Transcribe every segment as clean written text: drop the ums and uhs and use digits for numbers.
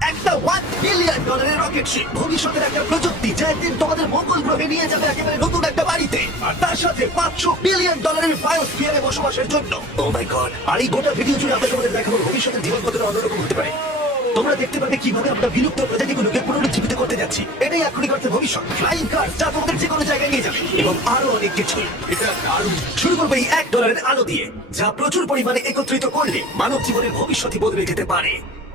একটা $1 billion rocket ship, ভবিষ্যতের একটা প্রযুক্তি যা একদিন তোমাদের মঙ্গল গ্রহে নিয়ে যাবে একেবারে নতুন একটা বাড়িতে, আর তার সাথে $500 বিলিয়ন বায়োস্ফিয়ারে বসবাসের জন্য। ও মাই গড! আর এই গোটা ভিডিও জুড়ে আমরা তোমাদের দেখাবো ভবিষ্যতের জীবন কতটা অন্যরকম হতে পারে। তোমরা দেখতে পাবে কিভাবে আমরা বিলুপ্ত প্রজাতিগুলোকে পুনরুজ্জীবিত করতে যাচ্ছি। এটাই এখনই করতে ভবিষ্যৎ। ফ্লাইং কার যা তোমাদের যে কোনো জায়গায় নিয়ে যাবে, এবং আরো অনেক কিছু। এটা দারুণ। শুরু করবো এই $1 আলো দিয়ে, যা প্রচুর পরিমাণে একত্রিত করলে মানব জীবনের ভবিষ্যৎই বদলে যেতে পারে,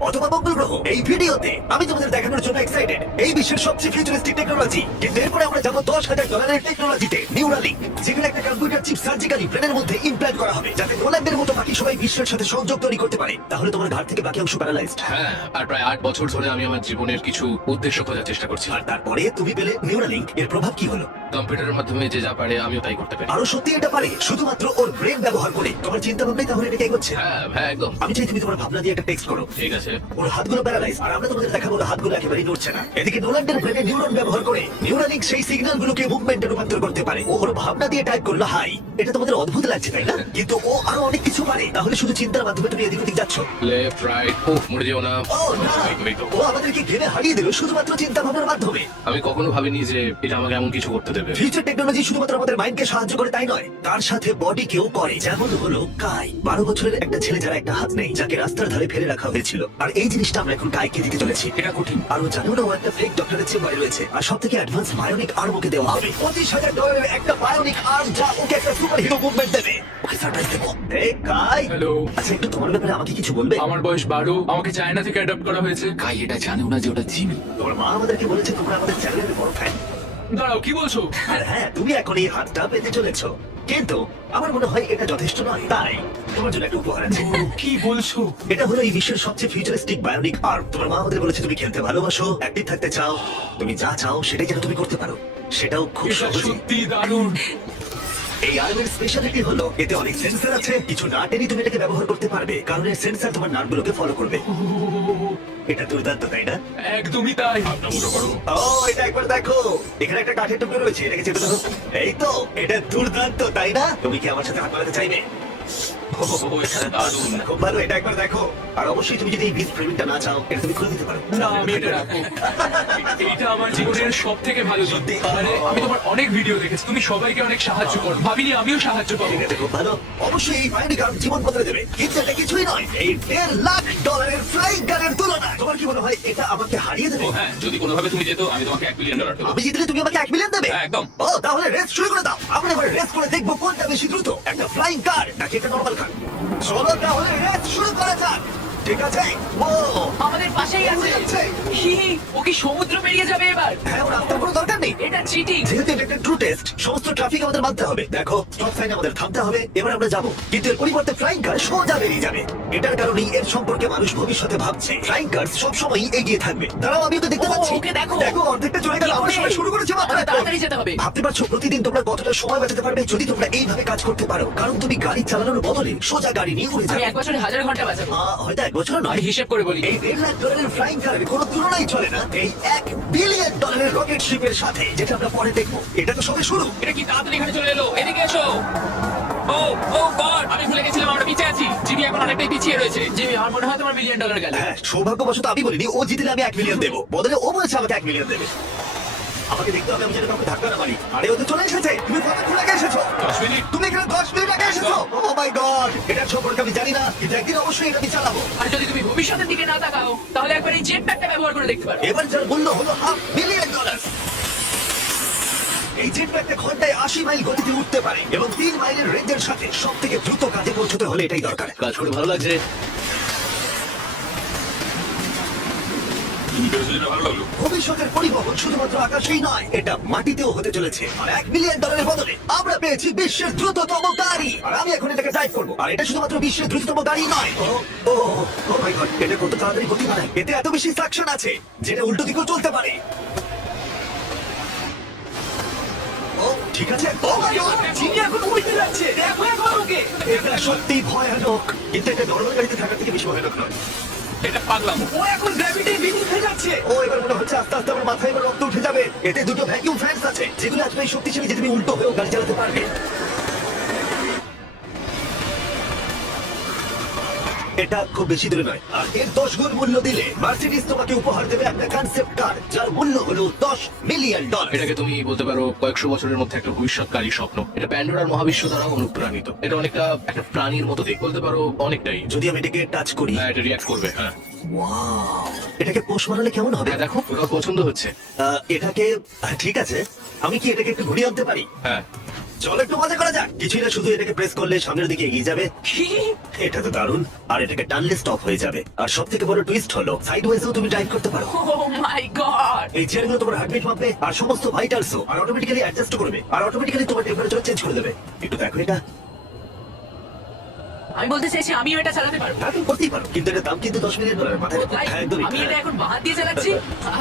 অথবা মঙ্গল গ্রহ। এই ভিডিওতে আমি তোমাদের দেখানোর জন্য এক্সাইটেড এই বিশ্বের সবচেয়ে ফিউচারিস্টিক টেকনোলজি। কিন্তু এরপরে আমরা যাবো $10,000 টেকনোলজিতে, নিউরালিঙ্ক, যেখানে একটা কম্পিউটার চিপ সার্জিক্যালি ব্রেনের মধ্যে ইমপ্ল্যান্ট করা হবে, যাতে গোলাপদের মতো বাকি সবাই বিশ্বের সাথে সংযোগ তৈরি করতে পারে। তাহলে তোমার ঘাট থেকে বাকি অংশ প্যারালাইজড। হ্যাঁ, আর প্রায় 8 বছর ধরে আমি আমার জীবনের কিছু উদ্দেশ্য খোঁজার চেষ্টা করছি। আর তারপরে তুমি পেলে নিউরালিঙ্ক। এর প্রভাব কি হলো? কম্পিউটারের মাধ্যমে যে যা পারে আমিও তাই করতে পারি। আরো সত্যি এটা পারে, শুধুমাত্র ওর ব্রেন ব্যবহার করে। তোমার চিন্তা ভাবনাই তাহলে এটা এগোচ্ছে। হ্যাঁ একদম। আমি চাই তুমি তোমার ভাবনা দিয়ে একটা টেক্সট করো। ঠিক আছে। ওর হাতগুলো প্যারালাইজ, আর আমরা তোমাদের দেখাবো ওর হাতগুলো একেবারেই নড়ছে না। এদিকে নোল্যান্ডের ব্রেনে নিউরন ব্যবহার করে নিউরালিঙ্ক সেই সিগন্যালগুলোকে মুভমেন্টে রূপান্তর করতে পারে। ওর ভাবনা দিয়ে টাইপ করলো হাই। এটা তোমাদের অদ্ভুত লাগছে তাই না? কিন্তু ও আরো অনেক কিছু পারে। তাহলে শুধু চিন্তার মাধ্যমে তুমি এদিক ওদিক যাচ্ছ। লেফট রাইট, ও মরে যেও না। ও না, ও আমাদেরকে ঘিরে হারিয়ে দিল শুধুমাত্র চিন্তা ভাবনার মাধ্যমে। আমি কখনো ভাবিনি যে এটা আমাকে এমন কিছু করতে দেবে। ফিউচার টেকনোলজি শুধুমাত্র আমাদের মাইন্ডকে সাহায্য করে তাই নয়, তার সাথে বডিকেও করে। যেমন হলো কাই, 12 বছরের একটা ছেলে যারা একটা হাত নেই, যাকে রাস্তার ধারে ফেলে রাখা হয়েছিল। আর এই জিনিসটা আমরা এখন কাইকে দিতে চলেছি। এটা কঠিন। আর ও জানো না ও একটা ফেক ডক্টরের চেম্বারে রয়েছে, আর সব থেকে অ্যাডভান্স বায়োনিক আর্ম ওকে দেওয়া হবে। $25,000 একটা বায়োনিক আর্ম, যা ওকে একটা সুপার হিরো মুভমেন্ট দেবে। ওকে সারপ্রাইজ দেবো। এই কাই। হ্যালো। আচ্ছা, একটু তোমার ব্যাপারে আমাকে কিছু বলবে? আমার বয়স 12, আমাকে চায়না থেকে অ্যাডাপ্ট করা হয়েছে। কাই এটা জানেও না যে ওটা জিমি। তোমার মা আমাদেরকে বলেছে তোমরা আমাদের চ্যানেলের বড় ফ্যান। দাঁড়াও, কি বলছো? আর হ্যাঁ, তুমি এখন এই হাতটা পেতে চলেছো, কিন্তু আমার মনে হয় এটা যথেষ্ট নয়। তাই তোমার জন্য একটা উপহার আছে। কি বলছো? এটা হলো এই বিশ্বের সবচেয়ে ফিউচারিস্টিক বায়োনিক আর্ম। তোমার মা আমাদের বলেছে তুমি খেলতে ভালোবাসো, অ্যাক্টিভ থাকতে চাও, তুমি যা চাও সেটাই যেন তুমি করতে পারো, সেটাও খুব এটা সহজে। সত্যি দারুণ। এই আর্মের স্পেশালিটি হলো এতে অনেক সেন্সর আছে। কিছু না টেনে তুমি এটাকে ব্যবহার করতে পারবে, কারণ এর সেন্সর তোমার নার্ভগুলোকে ফলো করবে। এটা দুর্দান্ত তাই না? একদমই তাই। আপনার মুখে করো। ও, এটা একবার দেখো, এখানে একটা কাঠের টুকরো রয়েছে, এটাকে চেপে ধরো। এই তো, এটা দুর্দান্ত তাই না? তুমি কি আমার সাথে হাত বাড়াতে চাইবে? ও, এটা দারুণ। খুব ভালো, এটা একবার দেখো। আর অবশ্যই তুমি যদি এই বিচ ফ্রেমিংটা না চাও, এটা তুমি খুলে দিতে পারো। না, আমি এটা রাখবো। এটা আমার জীবনের সব থেকে ভালো দিক। সত্যি? মানে আমি তোমার অনেক ভিডিও দেখেছি, তুমি সবাইকে অনেক সাহায্য করো। ভাবিনি আমিও সাহায্য পাবো। ঠিক আছে, খুব ভালো। অবশ্যই এই বায়োনিক আর্ম জীবন বদলে দেবে, কিন্তু এটা কিছুই নয় এই $1.5 ফ্লাইং গানের তুলনা। তোমার কি মনে হয় এটা আমাকে হারিয়ে দেবে? হ্যাঁ, যদি কোনোভাবে তুমি যেত আমি তোমাকে $1 বিলিয়ন দেবো। আমি জিতলে তুমি আমাকে $1 মিলিয়ন দেবে? হ্যাঁ, একদম। ও, তাহলে রেস শুরু করে দাও। আমরা এবার রেস করে দেখবো কোনটা বেশি দ্রুত, একটা ফ্লাইং কার নাকি একটা নরমাল কার। চলো তাহলে রেস শুরু করা যাক। ঠিক আছে? ও, আমাদের পাশেই আছে। যাচ্ছে। ও কি সমুদ্র পেরিয়ে যাবে এবার? হ্যাঁ, ওর রাস্তার কোনো দরকার নেই। এটা চিটিং। যেহেতু এটা একটা ট্রু টেস্ট, সমস্ত ট্রাফিক আমাদের মানতে হবে। দেখো, স্টপ সাইন আমাদের থামতে হবে। এবার আমরা যাবো, কিন্তু এর পরিবর্তে ফ্লাইং কার সোজা বেরিয়ে যাবে। এটার কারণেই এর সম্পর্কে মানুষ ভবিষ্যতে ভাবছে ফ্লাইং কার সবসময় এগিয়ে থাকবে। দাঁড়াও, আমি তো দেখতে ও, পাচ্ছি। ওকে দেখো। দেখো, অর্ধেকটা চলে গেল। আমরা সবাই শুরু করেছি মাত্র। আমাদের তাড়াতাড়ি যেতে হবে। ভাবতে পারছো প্রতিদিন তোমরা কতটা সময় বাঁচাতে পারবে যদি তোমরা এইভাবে কাজ করতে পারো? কারণ তুমি গাড়ি চালানোর বদলে সোজা গাড়ি নিয়ে উড়ে আমি যাবে। 1 বছরে 1000 ঘন্টা বাঁচাবো। হয়তো 1 বছর নয়। আমি হিসেব করে বলি। এই $1.5 ফ্লাইং কারের কোনো তুলনাই চলে না এই $1 বিলিয়ন রকেট শিপের সাথে, যেটা আমরা পরে দেখবো। এটা তো সবে শুরু। এটা কি তাড়াতাড়ি এখানে চলে এলো? এদিকে এসো। ও ও গড, আমি ভুলে গেছিলাম আমরা পিছিয়ে আছি। জিমি এখন অনেকটাই পিছিয়ে রয়েছে। জিমি, আমার মনে হয় তোমার $1 বিলিয়ন গেল। হ্যাঁ, সৌভাগ্যবশত আমি বলিনি ও জিতলে আমি $1 মিলিয়ন দেবো, বদলে ও বলেছে আমাকে $1 মিলিয়ন দেবে। আমাকে দেখতে হবে আমি যেন কাউকে ধাক্কা না মারি। আরে, ও তো চলে এসেছে। তুমি কতক্ষণ আগে এসেছো? 10 মিনিট। তুমি এখানে 10 মিনিট আগে এসেছো? ও মাই গড! এটার সম্পর্কে আমি জানি না, কিন্তু একদিন অবশ্যই এটা আমি চালাবো। আর যদি তুমি ভবিষ্যতের দিকে না তাকাও, তাহলে একবার এই জেট প্যাকটা ব্যবহার করে দেখতে পারো। এবার যার মূল্য হলো $500 মিলিয়ন। এই জেট প্যাকটা ঘন্টায় 80 মাইল গতিতে উঠতে পারে, এবং 3 মাইলের রেঞ্জের সাথে সব থেকে দ্রুত কাজে পৌঁছতে হলে এটাই দরকার। কাজ করে ভালো লাগছে। ভবিষ্যতের পরিবহন শুধুমাত্র আকাশেই নয়, এটা মাটিতেও হতে চলেছে। আর $1 মিলিয়ন বদলে আমরা পেয়েছি বিশ্বের দ্রুততম গাড়ি। আর আমি এখন এটাকে ড্রাইভ করবো। আর এটা শুধুমাত্র বিশ্বের দ্রুততম গাড়ি নয়। ও ও ও মাই গড, এটা কত তাড়াতাড়ি গতি বাড়ায়। এতে এত বেশি সাকশন আছে যেটা উল্টো দিকেও চলতে পারে। ও, ঠিক আছে। ও মাই গড, জিমি এখন উল্টে যাচ্ছে। দেখো একবার ওকে। এটা সত্যি ভয়ানক, কিন্তু এটা নরমাল গাড়িতে থাকার থেকে বেশি ভয়ানক নয়। এটা পাগলাম। ও এখন গ্র্যাভিটির বিরুদ্ধে যাচ্ছে। ও, এবার মনে হচ্ছে আস্তে আস্তে আমার মাথায় এবার রক্ত উঠে যাবে। এতে দুটো ভ্যাকিউম ফ্যানস আছে, যেগুলো এতটাই শক্তিশালী যে তুমি উল্টো হয়েও গাড়ি চালাতে পারবে। এটা খুব বেশি দূরে নয়। আর এর 10 গুণ মূল্য দিলে মার্সিডিজ তোমাকে উপহার দেবে একটা কনসেপ্ট কার যার মূল্য হলো $10 মিলিয়ন। এটাকে তুমি বলতে পারো কয়েকশো বছরের মধ্যে একটা ভবিষ্যৎকারী স্বপ্ন। এটা প্যান্ডোরার মহাবিশ্ব দ্বারা অনুপ্রাণিত। এটা অনেকটা একটা প্রাণীর মতো দেখ, বলতে পারো অনেকটাই। যদি আমি এটাকে টাচ করি, হ্যাঁ, এটা রিয়াক্ট করবে। হ্যাঁ ওয়াও, এটাকে পোষ মানালে কেমন হবে? হ্যাঁ, দেখো ওটা পছন্দ হচ্ছে। এটাকে ঠিক আছে, আমি কি এটাকে একটু ঘুরিয়ে আনতে পারি? হ্যাঁ, চলো একটু মজা করা যাক। কিছুই না, শুধু এটাকে প্রেস করলে সামনের দিকে এগিয়ে যাবে। এটা তো দারুণ। আর এটাকে টানলে স্টপ হয়ে যাবে। আর সব থেকে বড় টুইস্ট হলো সাইডওয়েজেও তুমি ড্রাইভ করতে পারো। ও মাই গড! এই চেয়ারগুলো তোমার হার্টবিট মাপবে আর সমস্ত ভাইটালসও আর অটোমেটিক্যালি অ্যাডজাস্ট করবে আর অটোমেটিক্যালি তোমার টেম্পারেচার চেঞ্জ করে দেবে। একটু দেখো এটা। আমি বলতে চাইছি আমিও এটা চালাতে পারবো। হ্যাঁ, তুমি করতেই পারো, কিন্তু এটার দাম কিন্তু $10 মিলিয়ন মাথায় রাখো। তাই? হ্যাঁ, একদমই। আমি এটা এখন বাহাত দিয়ে চালাচ্ছি।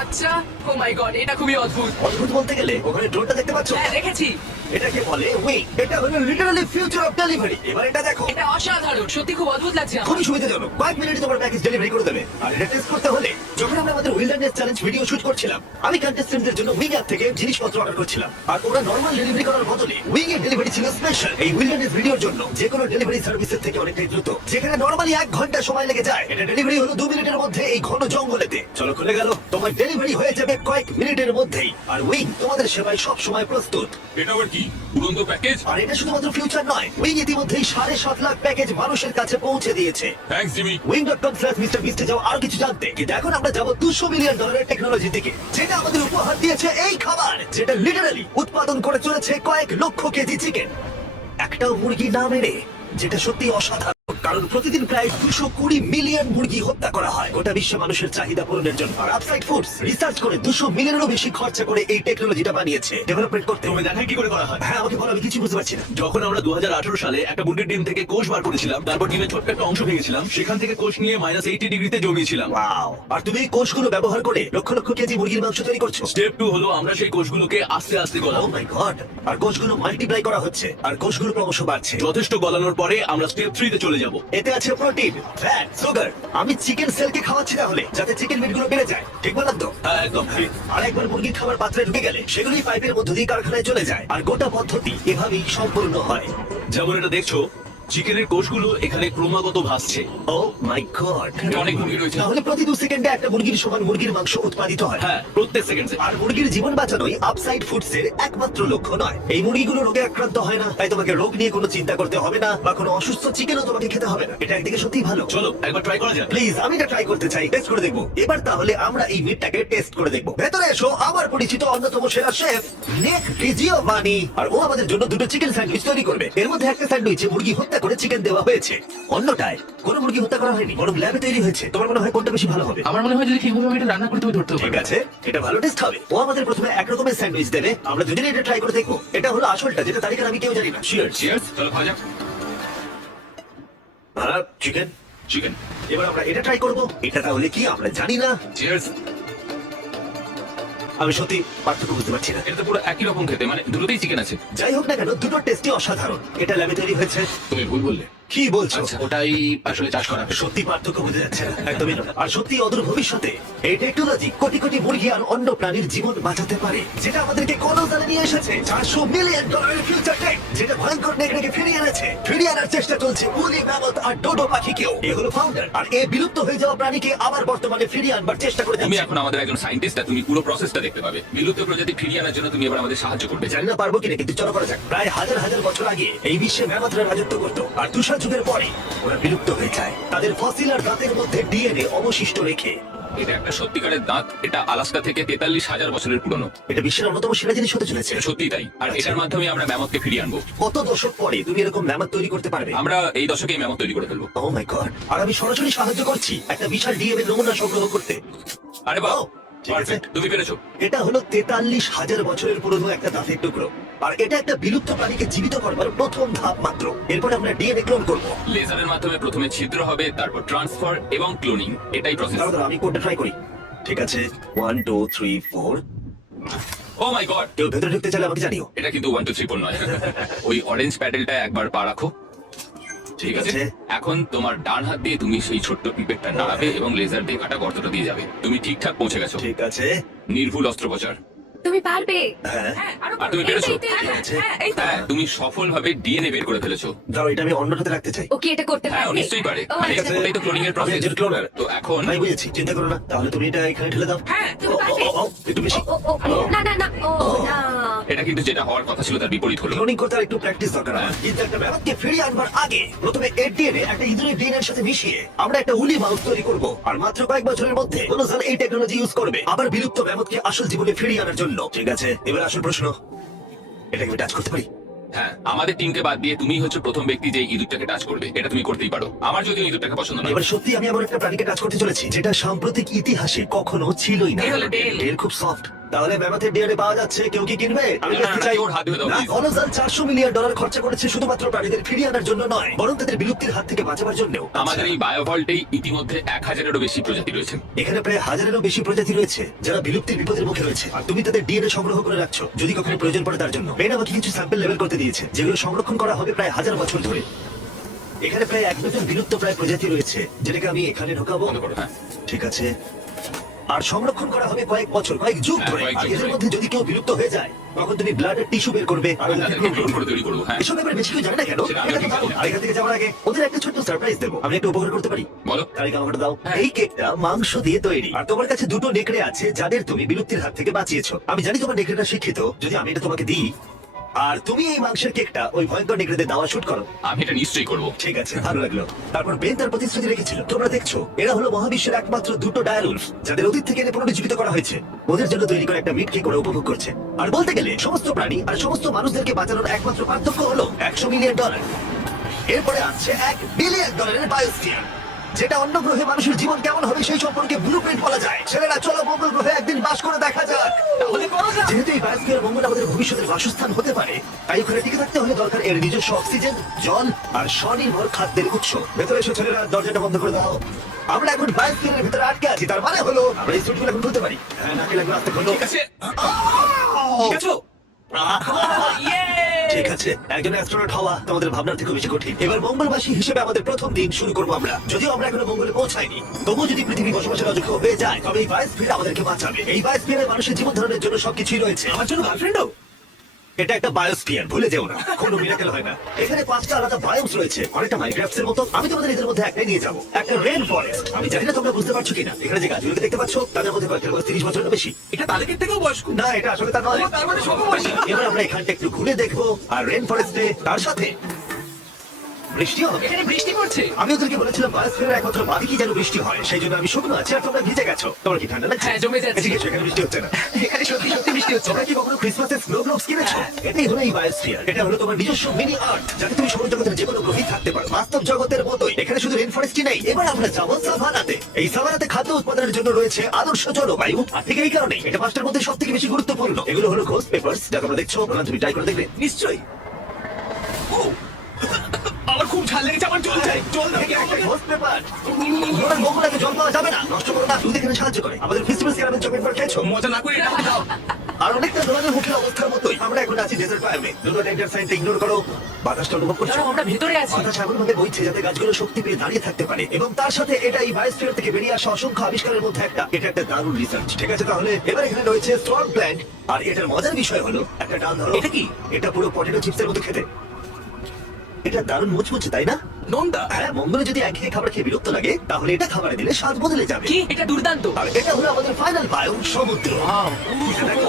আচ্ছা, ও মাই গড, এটা খুবই অদ্ভুত। অদ্ভুত বলতে গেলে ওখানে ড্রোনটা দেখতে পাচ্ছ? হ্যাঁ, দেখেছি। এটাকে বলে উইং। এটা হলো লিটারালি ফিউচার অফ ডেলিভারি। এবার এটা দেখো, এটা অসাধারণ, সত্যি খুব অদ্ভুত লাগছে আমার। খুবই সুবিধাজনক। কয়েক মিনিটে তোমার প্যাকেজ ডেলিভারি করে দেবে। আর এটা টেস্ট করতে হলে যখন আমরা আমাদের উইল্ডারনেস চ্যালেঞ্জ ভিডিও শুট করছিলাম, আমি কন্টেস্টেন্টদের জন্য উইং অ্যাপ থেকে জিনিসপত্র অর্ডার করছিলাম। আর ওরা নরমাল ডেলিভারি করার বদলে উইং এর ডেলিভারি ছিল স্পেশাল। এই উইল্ডারনেস ভিডিওর জন্য যে কোনো ডেলিভারি সার্ভিসের থেকে অনেকটাই দ্রুত। যেখানে নরমালি 1 ঘন্টা সময় লেগে যায়, এটা ডেলিভারি হলো 2 মিনিটের মধ্যে এই ঘন জঙ্গলেতে। চলো, খুলে গেল। তোমার ডেলিভারি হয়ে যাবে কয়েক মিনিটের মধ্যেই। আর উইং তোমাদের সেবায় সব সময় প্রস্তুত। এটা আবার কি উড়ন্ত প্যাকেজ? আর এটা শুধুমাত্র ফিউচার নয়, উইং ইতিমধ্যেই 7.5 লাখ প্যাকেজ মানুষের কাছে পৌঁছে দিয়েছে। Thanks Jimmy. wing.com/MrBeast যাও আরো কিছু জানতে। কিন্তু এখন আমরা যাবো $200 মিলিয়ন টেকনোলজির দিকে, যেটা আমাদের উপহার দিয়েছে এই খাবার, যেটা লিটারালি উৎপাদন করে চলেছে কয়েক লক্ষ কেজি চিকেন একটাও মুরগি না মেরে, যেটা সত্যি অসাধারণ। কারণ প্রতিদিন প্রায় 220 মিলিয়ন মুরগি হত্যা করা হয় গোটা বিশ্বে মানুষের চাহিদা পূরণের জন্য। আর আপসাইড ফুডস রিসার্চ করে 200 মিলিয়নেরও বেশি খরচা করে এই টেকনোলজিটা বানিয়েছে, ডেভেলপমেন্ট করতে। তুমি দেখাই কি করে করা হয়? হ্যাঁ, আমাকে বলো, আমি কিছু বুঝতে পারছি না। যখন আমরা 2018 সালে একটা মুরগির ডিম থেকে কোষ বার করেছিলাম, তারপর ডিমের ছোট্ট একটা অংশ ভেঙেছিলাম, সেখান থেকে কোষ নিয়ে -80 ডিগ্রিতে জমিয়েছিলাম। ওয়াও! আর তুমি এই কোষগুলো ব্যবহার করে লক্ষ লক্ষ কেজি মুরগির মাংস তৈরি করছো। স্টেপ 2 হলো আমরা সেই কোষগুলোকে আস্তে আস্তে ও গলাবো। মাই গড! আর কোষগুলো মাল্টিপ্লাই করা হচ্ছে আর কোষগুলো ক্রমশ বাড়ছে। যথেষ্ট গলানোর পরে আমরা স্টেপ 3 তে চলে যাব। এতে আছে প্রোটিন, ফ্যাট, সুগার। আমি চিকেন সেলকে খাওয়াচ্ছি তাহলে, যাতে চিকেন মিটগুলো বেড়ে যায়। ঠিক বললাম তো? হ্যাঁ, একদম ঠিক। আর একবার মুরগির খাবার পাত্রে ঢুকে গেলে সেগুলি পাইপের মধ্য দিয়ে কারখানায় চলে যায়। আর গোটা পদ্ধতি এভাবেই সম্পূর্ণ হয়। যেমন এটা দেখছো, চিকেনের কোষগুলো এখানে ক্রমাগত ভাসছে। ও মাই গড! অনেক মুরগি রয়েছে। তাহলে প্রতি 2 সেকেন্ডে একটা মুরগির সমান মুরগির মাংস উৎপাদিত হয়। হ্যাঁ, প্রত্যেক সেকেন্ডে। আর মুরগির জীবন বাঁচানোই আপসাইড ফুডসের একমাত্র লক্ষ্য নয়। এই মুরগিগুলো রোগে আক্রান্ত হয় না, তাই তোমাকে রোগ নিয়ে কোনো চিন্তা করতে হবে না, বা কোনো অসুস্থ চিকেনও তোমাকে খেতে হবে না। এটা একদিকে সত্যিই ভালো। চলো একবার ট্রাই করা যাক। প্লিজ, আমি এটা ট্রাই করতে চাই, টেস্ট করে দেখবো। এবার তাহলে আমরা এই মিটটাকে টেস্ট করে দেখবো। ভেতরে এসো, আমার পরিচিত অন্যতম সেরা শেফ নিক ডিজিওভানি। আর ও আমাদের জন্য 2টো চিকেন স্যান্ডউইচ তৈরি করবে। এর মধ্যে একটা স্যান্ডউইচে মুরগি হত্যা করে চিকেন দেওয়া হয়েছে, অন্যটায় কোনো মুরগি হত্যা করা হয়নি, বরং ল্যাবে তৈরি হয়েছে। তোমার মনে হয় কোনটা বেশি ভালো হবে? আমার মনে হয় যদি ঠিকভাবে আমি এটা রান্না করতে ধরতে ঠিক পারি। আছে, এটা ভালো টেস্ট হবে। ও আমাদের প্রথমে এক রকমের স্যান্ডউইচ দেবে, আমরা দুজনে এটা ট্রাই করে দেখবো। এটা হলো আসলটা, যেটা তারিখের আমি কেউ জানি না। চিয়ার্স। চিয়ার্স। চলো খাওয়া যাক। চিকেন। চিকেন। এবার আমরা এটা ট্রাই করবো। এটা তাহলে কি আমরা জানি না। চিয়ার্স। আমি সত্যি পার্থক্য বুঝতে পারছি না। এটা তো পুরো একই রকম খেতে, মানে দুটোতেই চিকেন আছে। যাই হোক না কেন, দুটো টেস্টই অসাধারণ। এটা ল্যাবে তৈরি হয়েছে। তুমি ভুল বললে। কি বলছো? আচ্ছা। ওটাই আসলে চাষ করা হয়। সত্যি পার্থক্য বোঝা যাচ্ছে না, একদমই না। আর সত্যি অদূর ভবিষ্যতে এই টেকনোলজি কোটি কোটি মুরগি আর অন্য প্রাণীর জীবন বাঁচাতে পারে, যেটা আমাদেরকে কলকাতায় নিয়ে এসেছে $400 মিলিয়ন ফিউচার টেক, যেটা ভয়ঙ্কর নেকড়েকে ফিরিয়ে এনেছে। ফিরিয়ে আনার চেষ্টা চলছে উলি, ম্যামথ আর ডোডো পাখিকেও। এ হলো ফাউন্ডার, আর এ বিলুপ্ত হয়ে যাওয়া প্রাণীকে আবার বর্তমানে ফিরিয়ে আনবার চেষ্টা করে তুমি যাচ্ছে। এখন আমাদের একজন সায়েন্টিস্ট, আর তুমি পুরো প্রসেসটা দেখতে পাবে। বিলুপ্ত প্রজাতি ফিরিয়ে আনার জন্য তুমি এবার আমাদের সাহায্য করবে। জানি না পারবো কিনা, কিন্তু চলো করা যাক। প্রায় হাজার হাজার বছর আগে এই বিশ্বে ম্যামথরা রাজত্ব করতো, আর তুষার যুগের পরে ওরা বিলুপ্ত হয়ে যায়, তাদের ফসিল আর দাঁতের মধ্যে ডিএনএ অবশিষ্ট রেখে। এটা একটা সত্যিকারের দাঁত। এটা আলাস্কা থেকে 43,000 বছরের পুরনো। এটা বিশ্বের অন্যতম সেরা জিনিস হতে চলেছে। এটা সত্যিই তাই। আর এটার মাধ্যমে আমরা ম্যামথকে ফিরিয়ে আনবো। কত দশক পরে তুমি এরকম ম্যামথ তৈরি করতে পারবে? আমরা এই দশকেই ম্যামথ তৈরি করে ফেলবো। ও মাই গড! আর আমি সরাসরি সাহায্য করছি একটা বিশাল ডিএনএ নমুনা সংগ্রহ করতে। আরে বাহ, ও, ঠিক আছে। পারফেক্ট, তুমি পেরেছো। এটা হলো 43,000 বছরের পুরনো একটা দাঁতের টুকরো, আর এটা একটা বিলুপ্ত প্রাণীকে জীবিত করবার প্রথম ধাপ মাত্র। এরপরে আমরা ডিএনএ ক্লোন করবো। লেজারের মাধ্যমে প্রথমে ছিদ্র হবে, তারপর ট্রান্সফার এবং ক্লোনিং। এটাই প্রসেস। দাঁড়াও, আমি কোনটা ট্রাই করি। ঠিক আছে, 1 2 3 4। ও মাই গড, কেউ ভেতরে ঢুকতে চাইলে আমাকে জানিও। এটা কিন্তু 1 2 3 4 নয়। ওই অরেঞ্জ প্যাডেলটা একবার পা রাখো। ঠিক আছে, এখন তোমার ডান হাত দিয়ে তুমি সেই ছোট্ট পিপেটটা নাড়াবে এবং লেজার দিয়ে কাটা গর্তটা দিয়ে যাবে। তুমি ঠিকঠাক পৌঁছে গেছো। ঠিক আছে। নির্ভুল অস্ত্রোপচার। তুমি পারবে। হ্যাঁ আরো আর তুমি পেরেছো? এই তো হ্যাঁ, তুমি সফলভাবে ডিএনএ বের করে ফেলেছো। ধরো এটা আমি অন্যটাতে রাখতে চাই। ও কি এটা করতে হ্যাঁ, ও পারবে? নিশ্চয়ই পারে। ও, মানে আচ্ছা। ওটাই তো ক্লোনিং এর আমি প্রসেস। একজন ক্লোনার। তো এখন ভাই বুঝেছি, চিন্তা করো না। তাহলে তুমি এটা এখানে ঢেলে দাও। হ্যাঁ তুমি পারবে। একটু বেশি। না না না, ও না। এটা কিন্তু যেটা হওয়ার কথা ছিল তার বিপরীত হলো। ক্লোনিং করতে আর একটু প্র্যাকটিস দরকার আমার। কিন্তু একটা ব্যাপারকে ফিরিয়ে আনবার আগে প্রথমে এর ডিএনএ একটা ইঁদুরের ডিএনএ এর সাথে মিশিয়ে আমরা একটা উলি মাউস তৈরি করব। আর মাত্র কয়েক বছরের মধ্যে কোনোসাল এই টেকনোলজি ইউজ করবে আবার বিলুপ্ত ম্যামথকে আসল জীবনে ফিরিয়ে আনার জন্য। ঠিক আছে, এবার আসল প্রশ্ন, এটাকে আমি টাচ করতে পারি? হ্যাঁ, আমাদের টিমকে বাদ দিয়ে তুমি হচ্ছে প্রথম ব্যক্তি যে ইঁদুরটাকে টাচ করবে। এটা তুমি করতেই পারো। আমার যদি ইঁদুরটাকে পছন্দ না। এবার সত্যি আমি এমন একটা প্রাণীকে টাচ করতে চলেছি যেটা সাম্প্রতিক ইতিহাসে কখনো ছিলই না। এই হলো ডেল। ডেল খুব সফট। তাহলে ম্যামথের ডিএনএ পাওয়া যাচ্ছে, কেউ কি কিনবে? আমি না, দেখতে না, চাই। ওর হাত ধুয়ে দাও, না, please। কলোসাল $400 মিলিয়ন খরচা করেছে শুধুমাত্র প্রাণীদের ফিরিয়ে আনার জন্য নয়, বরং তাদের বিলুপ্তির হাত থেকে বাঁচাবার জন্যও। আমাদের এই বায়োভল্টেই ইতিমধ্যে 1000-এরও বেশি প্রজাতি রয়েছে। এখানে প্রায় 1000-এরও বেশি প্রজাতি রয়েছে যারা বিলুপ্তির বিপদের মুখে রয়েছে, আর তুমি তাদের ডিএনএ সংগ্রহ করে রাখছো যদি কখনো প্রয়োজন পড়ে তার জন্য। বেন আমাকে কিছু স্যাম্পল লেভেল করতে দিয়েছে যেগুলো সংরক্ষণ করা হবে প্রায় 1000 বছর ধরে। এখানে প্রায় 1 ডজন বিলুপ্ত প্রায় প্রজাতি রয়েছে যেটাকে আমি এখানে ঢোকাবো। বন্ধ করো, হ্যাঁ। ঠিক আছে। আর সংরক্ষণ করা হবে কয়েক বছর, কয়েক যুগ হ্যাঁ, ধরে। কয়েক আর যুগ এদের ধরে। মধ্যে যদি কেউ বিলুপ্ত হয়ে যায় তখন তুমি ব্লাডের টিস্যু বের করবে আর আমি ওদেরকে তাদেরকে clone ক্লোন করবে। করে তৈরি করবো। হ্যাঁ, এসব ব্যাপারে বেশি কেউ জানে না কেন? সেটা আমি এটা তো জানি। দারুণ। আর এখান থেকে যাওয়ার আগে ওদের একটা ছোট্ট সারপ্রাইজ দেবো। আমি একটা উপহার করতে পারি? বলো। তারিখ আমাকে দাও। হ্যাঁ। এই কেকটা মাংস দিয়ে তৈরি, আর তোমার কাছে দুটো নেকড়ে আছে যাদের তুমি বিলুপ্তির হাত থেকে বাঁচিয়েছো। আমি জানি তোমার নেকড়েটা শিক্ষিত। যদি আমি এটা তোমাকে দিই আর তুমি এই মাংসের কেকটা ওই ভয়ঙ্কর নেকড়েদের দাওয়া শুট করো। আমি এটা নিশ্চয়ই করবো। ঠিক আছে, ভালো লাগলো। তারপর বেন তার প্রতিশ্রুতি রেখেছিল। তোমরা দেখছো, এরা হলো মহাবিশ্বের একমাত্র দুটো ডায়ালুলফ যাদের অতীত থেকে এনে পুনরুজ্জীবিত করা হয়েছে। ওদের জন্য তৈরি করা একটা মিট কেক ওরা উপভোগ করছে। আর বলতে গেলে সমস্ত প্রাণী আর সমস্ত মানুষদেরকে বাঁচানোর একমাত্র পার্থক্য হলো $100 মিলিয়ন। এরপরে আসছে $1 বিলিয়ন বায়োস্ফিয়ার, যেটা অন্য গ্রহে মানুষের জীবন কেমন হবে সেই সম্পর্কে ব্লুপ্রিন্ট বলা যায়। ছেলেরা চলো মঙ্গল গ্রহে একদিন বাস করে দেখা যাক। তাহলে করা যাক। যেহেতু এই বায়োস্ফিয়ার মঙ্গল আমাদের ভবিষ্যতের বাসস্থান হতে পারে, তাই ওখানে টিকে থাকতে হলে দরকার এর নিজস্ব অক্সিজেন, জল আর স্বনির্ভর খাদ্যের উৎস। ভেতরে এসো ছেলেরা, দরজাটা বন্ধ করে দাও। আমরা এখন বায়োস্ফিয়ারের ভিতরে আটকে আছি, তার মানে হলো আমরা এই সুটগুলো এখন খুলতে পারি। হ্যাঁ, নাকে লাগবে, আস্তে খোলো। ঠিক আছে। ঠিক আছে? ঠিক আছে, একজন অ্যাস্ট্রোনট হওয়া তোমাদের ভাবনার থেকে বেশি কঠিন। এবার মঙ্গলবাসী হিসেবে আমাদের প্রথম দিন শুরু করবো আমরা। যদিও আমরা এখনো মঙ্গলে পৌঁছাইনি, তবুও যদি পৃথিবী বসবাসের অযোগ্য হয়ে যায় তবে এই বায়োস্ফিয়ার আমাদেরকে বাঁচাবে। এই বায়োস্ফিয়ারে মানুষের জীবন ধারণের জন্য সবকিছুই রয়েছে। আমার জন্য গার্লফ্রেন্ডও। এটা একটা বায়োস্ফিয়ার, ভুলে যেও না, কোনো মিরাকেল হয় না। এখানে 5টা আলাদা বায়োমস রয়েছে, অনেকটা মাইনক্রাফটস এর মতো। আমি তোমাদের এদের মধ্যে একটাই নিয়ে যাবো, একটা রেন ফরেস্ট। আমি জানি না তোমরা বুঝতে পারছো কিনা, এখানে যে গাছগুলোকে দেখতে পাচ্ছ তাদের মধ্যে কয়েকটার বয়স 30 বছরের বেশি। এটা তালেকের থেকেও বয়স্ক। না, এটা আসলে তা নয়। তার মানে সমবয়সী। এবার আমরা এখানটা একটু ঘুরে দেখবো, আর রেন ফরেস্টে তার সাথে বৃষ্টিও হবে। এখানে বৃষ্টি পড়ছে। আমি ওদেরকে বলেছিলাম বায়োস্ফিয়ারের একমাত্র বাদিকই যেন বৃষ্টি হয়, সেই জন্য আমি শুকনো আছি আর তোমরা ভিজে গেছো। তোমার কি ঠান্ডা লাগছে? হ্যাঁ, জমে যাচ্ছে। ঠিক আছে, এখানে বৃষ্টি হচ্ছে না। এখানে সত্যি সত্যি বৃষ্টি হচ্ছে। তোমরা কি কখনো ক্রিসমাসের স্নো গ্লোবস কিনেছো? এটাই হলো এই বায়োস্ফিয়ার। এটা হলো তোমার নিজস্ব মিনি আর্থ, যাতে তুমি সৌরজগতের যে কোনো গ্রহেই থাকতে পারো। বাস্তব জগতের মতোই এখানে শুধু রেন ফরেস্টই নেই। এবার আমরা যাবো সাভানাতে। এই সাভানাতে খাদ্য উৎপাদনের জন্য রয়েছে আদর্শ জলবায়ু, আর ঠিক এই কারণে এটা 5টার মধ্যে সবথেকে বেশি গুরুত্বপূর্ণ। এগুলো হলো ঘোস্ট পেপারস, যা তোমরা দেখছো। নোলান, তুমি ট্রাই করে দেখবে? নিশ্চয়ই। আমার খুব ঝাল লেগেছে, আমার জল চাই, জল দাও। থেকে একটা ঘোস্ট পেপার। নোলান, মঙ্গলাকে জল পাওয়া যাবে না, নষ্ট করো না। তুমি এখানে সাহায্য করে আমাদের ফেস্টিভ্যাল সিরামের চকলেট বার খেয়েছো? মজা না করে এটা আমাকে দাও। আর অনেকটা নোলানের মুখের অবস্থার মতোই আমরা এখন আছি ডেজার্ট বায়োমে। নোলান এন্টার সাইনটা ইগনোর করো, বাতাসটা অনুভব করছো? দাঁড়াও, আমরা ভেতরে আছি। বাতাস এমন ভাবে বইছে যাতে গাছগুলো শক্তি পেয়ে দাঁড়িয়ে থাকতে পারে, এবং তার সাথে এটা এই বায়োস্ফিয়ার থেকে বেরিয়ে আসা অসংখ্য আবিষ্কারের মধ্যে একটা। এটা একটা দারুণ রিসার্চ। ঠিক আছে, তাহলে এবার এখানে রয়েছে স্টর্ম প্ল্যান্ট, আর এটার মজার বিষয় হলো একটা ডাল ধরো। এটা কি? এটা পুরো পটেটো চিপসের মতো খেতে। এটা দারুণ মুচমুচে, তাই না? নোনদা। হ্যাঁ, মঙ্গলে যদি একঘেয়ে খাবার খেয়ে বিরক্ত লাগে তাহলে এটা খাবারে দিলে স্বাদ বদলে যাবে। কি, এটা দুর্দান্ত। আর এটা হলো আমাদের ফাইনাল বায়োম, সমুদ্র। এটা দেখো।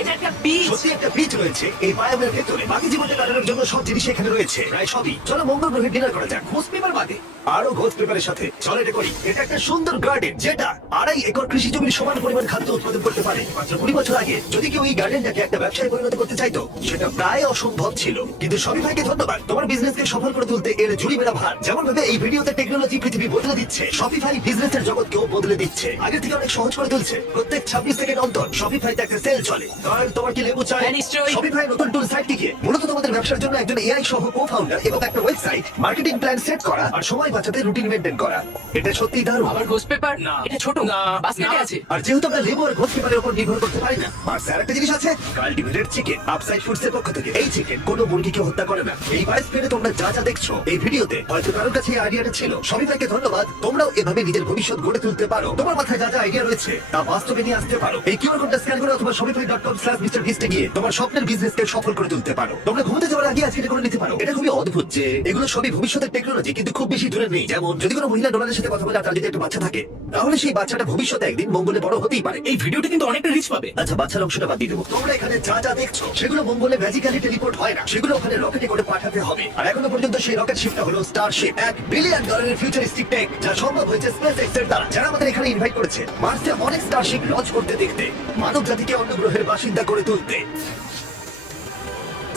এটা একটা বীজ। সত্যি একটা বীজ রয়েছে এই বায়োমের ভেতরে। বাকি জীবনটা কাটানোর জন্য সব জিনিস এখানে রয়েছে, প্রায় সবই। চলো মঙ্গল গ্রহে ডিনার করা যাক। ঘোস্ট পেপার বাদে আরো ঘোষ পেপারের সাথে চলো এটা করি। এটা একটা সুন্দর গার্ডেন যেটা 2.5 একর কৃষি জমির সমান পরিমাণ খাদ্য উৎপাদন করতে পারে। মাত্র 20 বছর আগে যদি কেউ এই গার্ডেনটাকে একটা ব্যবসায় পরিণত করতে চাইতো সেটা প্রায় অসম্ভব ছিল। কিন্তু শপিফাইকে ধন্যবাদ, তোমার বিজনেসকে সফল করে তুলতে এর জুড়ি মেরা ভার। যেমন ভাবে এই ভিডিওতে টেকনোলজি পৃথিবী বদলে দিচ্ছে, শপিফাই বিজনেসের জগৎকেও বদলে দিচ্ছে। আগে থেকে অনেক সহজ করে তুলছে। প্রত্যেক 26 সেকেন্ড অন্তর শপিফাইতে একটা সেল চলে। কারণ তোমার কি লেবু চাই? হ্যাঁ, নিশ্চয়ই। শপিফাই নতুন টুল সাইট কি মূলত তোমাদের ব্যবসার জন্য একজন এআই সহ কো-ফাউন্ডার এবং একটা ওয়েবসাইট, মার্কেটিং প্ল্যান সেট করা আর সময় বাঁচাতে রুটিন মেইনটেইন করা। এটা সত্যি দারুণ। আবার ঘোস্ট পেপার? না। এটা ছোট না। বাস্কেটে না। আছে। আর যেহেতু আমরা লেবু আর ঘোষ পেপারের উপর নির্ভর করতে পারি না, আর স্যার একটা জিনিস আছে, কাল্টিভেটেড চিকেন আপসাইড ফুডসের পক্ষ থেকে। এই চিকেন কোনো মুরগিকে হত্যা করে না। এই বায়োস্ফিয়ারে তোমরা যা যা দেখছো এই ভিডিওতে পৃথিবীতে। হয়তো কারোর কাছে এই আইডিয়াটা ছিল। সবিতাকে ধন্যবাদ। তোমরাও এভাবে নিজের ভবিষ্যৎ গড়ে তুলতে পারো। তোমার মাথায় যা যা আইডিয়া রয়েছে তা বাস্তবে নিয়ে আসতে পারো। এই কিউআর কোডটা স্ক্যান করে অথবা shopify.com/mrbeast এ গিয়ে তোমার স্বপ্নের বিজনেসকে সফল করে তুলতে পারো। তোমরা ঘুমোতে যাওয়ার আগে আজকে এটা করে নিতে পারো। এটা খুবই অদ্ভুত যে এগুলো সবই ভবিষ্যতের টেকনোলজি, কিন্তু খুব বেশি দূরে নেই। যেমন যদি কোনো মহিলা ডোনারের সাথে কথা বলে আর তার যদি একটা বাচ্চা থাকে, তাহলে সেই বাচ্চাটা ভবিষ্যতে একদিন মঙ্গলে বড় হতেই পারে। এই ভিডিওটা কিন্তু অনেকটা রিচ পাবে। আচ্ছা, বাচ্চার অংশটা বাদ দিয়ে দেবো। তোমরা এখানে যা যা দেখছো সেগুলো মঙ্গলে ম্যাজিক্যালি টেলিপোর্ট হয় না, সেগুলো ওখানে রকেটে করে পাঠাতে হবে। আর এখনো পর্যন্ত সেই রকেট শিপটা হলো স্টারশিপ, $1 বিলিয়ন ফিউচারিস্টিক টেক, যা সম্ভব হয়েছে স্পেসএক্স এর দ্বারা, যারা আমাদের এখানে ইনভাইট করেছে মার্সে অনেক স্টারশিপ লঞ্চ করতে দেখতে, মানব জাতিকে অন্য গ্রহের বাসিন্দা করে তুলতে।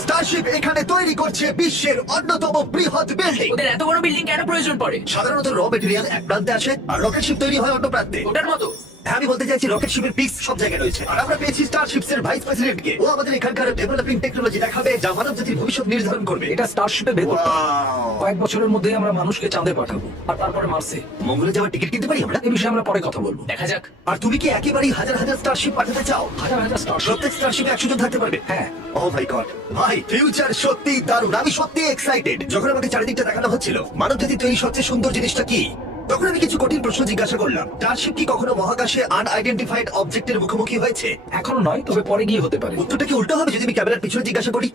স্টারশিপ এখানে তৈরি করছে বিশ্বের অন্যতম বৃহৎ বিল্ডিং। ওদের এত বড় বিল্ডিং কেন প্রয়োজন পড়ে? সাধারণত র মেটেরিয়াল এক প্রান্তে আসে আর রকেট শিপ তৈরি হয় অন্য প্রান্তে। ওটার মতো হ্যাঁ, আমি বলতে চাইছি রকেট শিপের পিক্স সব জায়গায় রয়েছে। আর আমরা পেয়েছি স্টারশিপস এর ভাইস প্রেসিডেন্টকে। ও আমাদের এখানকার ডেভেলপিং টেকনোলজি দেখাবে যা মানব জাতির ভবিষ্যৎ নির্ধারণ করবে। এটা স্টারশিপে ভেতর। Wow! কয়েক বছরের মধ্যেই আমরা মানুষকে চাঁদে পাঠাবো আর তারপরে মার্সে। মঙ্গলে যাওয়ার টিকিট কিনতে পারি আমরা? এই বিষয়ে আমরা পরে কথা বলবো। দেখা যাক। আর তুমি কি একেবারেই হাজার হাজার স্টারশিপ পাঠাতে চাও? হাজার হাজার স্টারশিপ। প্রত্যেক স্টারশিপে 100 জন থাকতে পারবে? হ্যাঁ। ও মাই গড, ভাই ফিউচার সত্যি দারুণ। আমি সত্যি এক্সাইটেড। যখন আমাকে চারিদিকটা দেখানো হচ্ছিল মানব জাতি তৈরি সবচেয়ে সুন্দর জিনিসটা কি, তখন আমি কিছু কঠিন প্রশ্ন জিজ্ঞাসা করলাম। স্টারশিপ কি কখনো মহাকাশে আনআইডেন্টিফাইড অবজেক্টের মুখোমুখি হয়েছে? এখনো নয়, তবে পরে গিয়ে হতে পারে। উত্তরটা কি উল্টো হবে যদি আমি ক্যামেরার পিছনে জিজ্ঞাসা করি?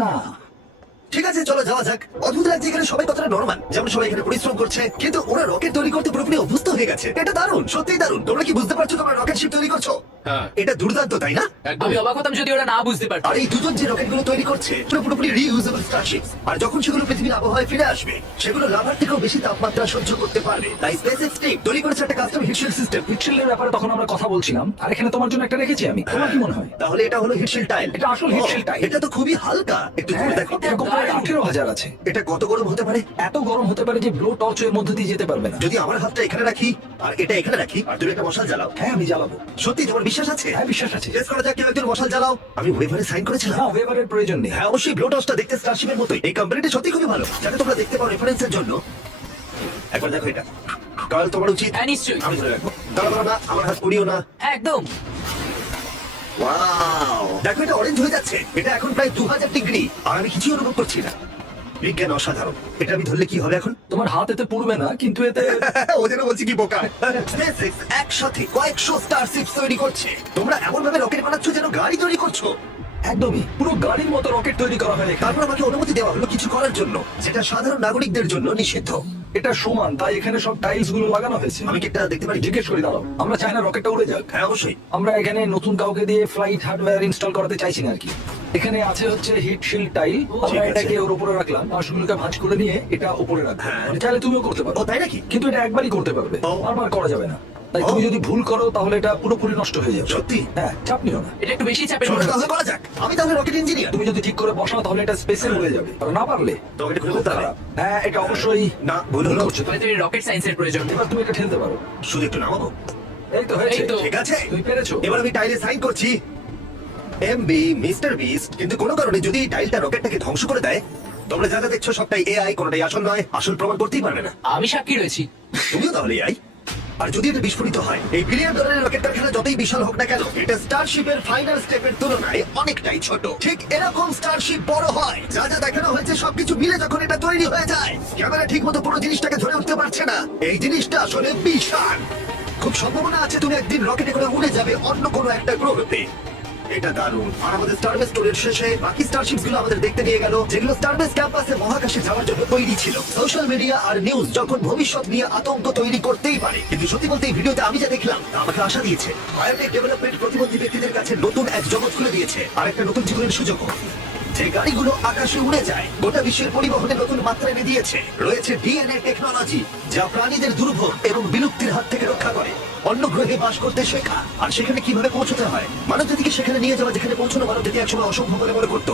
না, ঠিক আছে, চলো যাওয়া যাক। অদ্ভুত লাগছে এখানে সবাই কতটা নরমাল, যেমন সবাই এখানে পরিশ্রম করছে, কিন্তু ওরা রকেট তৈরি করতে পুরোপুরি অভ্যস্ত হয়ে গেছে। এটা দারুণ, সত্যিই দারুণ। তোমরা কি বুঝতে পারছো তোমরা রকেট শিপ তৈরি করছো? হ্যাঁ। এটা দুর্দান্ত, তাই না? একদম। আমি অবাক হতাম যদি ওরা না বুঝতে পারতো। আর এই দুজন যে রকেটগুলো তৈরি করছে সেগুলো পুরোপুরি রিইউজেবল স্টারশিপস। আর যখন সেগুলো পৃথিবীর আবহাওয়ায় ফিরে আসবে সেগুলো লাভার থেকেও বেশি তাপমাত্রা সহ্য করতে পারবে। তাই স্পেসএক্স টিম তৈরি করেছে একটা কাস্টম হিটশিল্ড সিস্টেম। হিটশিল্ডের ব্যাপারে তখন আমরা কথা বলছিলাম, আর এখানে তোমার জন্য একটা রেখেছি আমি। তোমার কি মনে হয়? তাহলে এটা হলো হিটশিল্ড টাইল। এটা আসল হিটশিল্ড টাইল। এটা তো খুবই হালকা, একটু হ্যাঁ, ধরে দেখো। এরকম প্রায় 18,000 আছে। এটা কত গরম হতে পারে? এত গরম হতে পারে যে ব্লো টর্চ এর মধ্যে দিয়ে যেতে পারবে না। যদি আমার হাতটা এখানে রাখি আর এটা এখানে রাখি আর তুমি একটা মশাল জ্বালাও, হ্যাঁ, আমি জ্বালাবো। সত্যি তোমার বিশ্বাস আছে? হ্যাঁ, বিশ্বাস আছে। চেষ্টা করা যাক, কেউ একজন মশাল জ্বালাও। আমি ওয়েভারে সাইন করেছিলাম। না, ওয়েভারের প্রয়োজন নেই। হ্যাঁ, অবশ্যই ব্লোটসটা দেখতে স্টারশিপের মতোই। এই কোম্পানিটা সত্যি খুবই ভালো, যাতে তোমরা দেখতে পাও রেফারেন্সের জন্য। একবার দেখো এটা। কাল তোমার উচিত। হ্যাঁ, নিশ্চয়ই। আমি ধরে রাখবো। দাঁড়াও না, আমার হাত পুড়িও না। হ্যাঁ, একদম। ওয়াও, দেখো এটা অরেঞ্জ হয়ে যাচ্ছে। এটা এখন প্রায় 2000 ডিগ্রি আর আমি কিছুই অনুভব করছি না। বিজ্ঞান অসাধারণ। এটা আমি ধরলে কি হবে এখন? তোমার হাত এতে পুড়বে না, কিন্তু এতে ওদের বলছি কি বোকা। SpaceX একসাথে কয়েকশো স্টারশিপ তৈরি করছে। তোমরা এমন ভাবে রকেট বানাচ্ছো যেন গাড়ি তৈরি করছো। একদমই পুরো গাড়ির মতো রকেট তৈরি করা হয় এখানে। তারপর আমাকে অনুমতি দেওয়া হলো কিছু করার জন্য, যেটা সাধারণ নাগরিকদের জন্য নিষিদ্ধ। এটা সমান, তাই এখানে সব টাইলস গুলো লাগানো হয়েছে। আমি কি এটা দেখতে পারি? জিজ্ঞেস করি, দাঁড়াও। আমরা চাই না রকেটটা উড়ে যাক। হ্যাঁ, অবশ্যই। আমরা এখানে নতুন কাউকে দিয়ে ফ্লাইট হার্ডওয়্যার ইনস্টল করাতে চাইছি না আর কি। এখানে আছে হচ্ছে হিট শিল্ড টাইল। আমরা ঠিক আছে। এটাকে ওর উপরে রাখলাম, বাঁশগুলোকে ভাঁজ করে নিয়ে এটা উপরে রাখবো। হ্যাঁ। মানে চাইলে তুমিও করতে পারো। ও, তাই নাকি? কিন্তু এটা একবারই করতে পারবে, ও। বারবার করা যাবে না। তাই ও। তুমি যদি ভুল করো তাহলে এটা পুরোপুরি নষ্ট হয়ে যাবে। সত্যি? হ্যাঁ, চাপ নিও না। এটা একটু বেশি চাপের চলো মনে তাহলে হচ্ছে। করা যাক। আমি তাহলে রকেট ইঞ্জিনিয়ার। তুমি যদি ঠিক করে বসাও তাহলে এটা স্পেসে উড়ে যাবে, আর না পারলে তোমাকে এটা খুলে বলতে হবে। হ্যাঁ, এটা অবশ্যই না, ভুল হলো। করছো। হয়তো এই রকেট সায়েন্সের প্রয়োজন। এবার তুমি এটা ঠেলতে পারো। শুধু একটু নামাবো। এই তো হয়েছে। এই তো। ঠিক আছে, তুমি পেরেছো। এবার আমি টাইলে সাইন করছি। MB mister beast. কিন্তু কোনো কারণে যদি এই টাইলটা রকেটটাকে ধ্বংস করে দেয়, তোমরা যা যা দেখছো সবটাই এআই, কোনোটাই আসল নয়। আসল প্রমাণ করতেই পারবে না। আমি সাক্ষী রয়েছি। তুমিও তাহলে এআই। আর যদি এটা বিস্ফোরিত হয়, এই বিলিয়ন ডলারের রকেটটার খেলা যতই বিশাল হোক না কেন, এটা স্টারশিপের ফাইনাল স্টেপের তুলনায় অনেকটাই ছোট। ঠিক এরকম স্টারশিপ বড় হয়। যা যা দেখানো হয়েছে সবকিছু মিলে যখন এটা তৈরি হয়ে যায়, ক্যামেরা ঠিক মতো পুরো জিনিসটাকে ধরে উঠতে পারছে না। এই জিনিসটা আসলে বিশাল। খুব সম্ভাবনা আছে তুমি একদিন রকেটে করে উড়ে যাবে অন্য কোনো একটা গ্রহতে। এটা দারুণ। আর আমাদের স্টারবেস স্টোরের শেষে বাকি স্টারশিপস গুলো আমাদের দেখতে নিয়ে গেল, যেগুলো স্টারবেস ক্যাম্পাসে মহাকাশে যাওয়ার জন্য তৈরি ছিল। সোশ্যাল মিডিয়া আর নিউজ যখন ভবিষ্যৎ নিয়ে আতঙ্ক তৈরি করতেই পারে, কিন্তু সত্যি বলতে এই ভিডিওতে আমি যা দেখলাম তা আমাকে আশা দিয়েছে। বায়োটেক ডেভেলপমেন্ট প্রতিবন্ধী ব্যক্তিদের কাছে নতুন এক জগৎ খুলে দিয়েছে, আর একটা নতুন জীবনের সুযোগও। যে গাড়িগুলো আকাশে উড়ে যায়, গোটা বিশ্বের পরিবহনে নতুন মাত্রা এনে দিয়েছে। রয়েছে ডিএনএ টেকনোলজি, যা প্রাণীদের দুর্ভোগ এবং বিলুপ্তির হাত থেকে রক্ষা করে। অন্য গ্রহে বাস করতে শেখা, আর সেখানে কিভাবে পৌঁছতে হয়। মানবজাতিকে সেখানে নিয়ে যাওয়া, যেখানে পৌঁছানো মানবজাতি একসময় অসম্ভব বলে মনে করতো।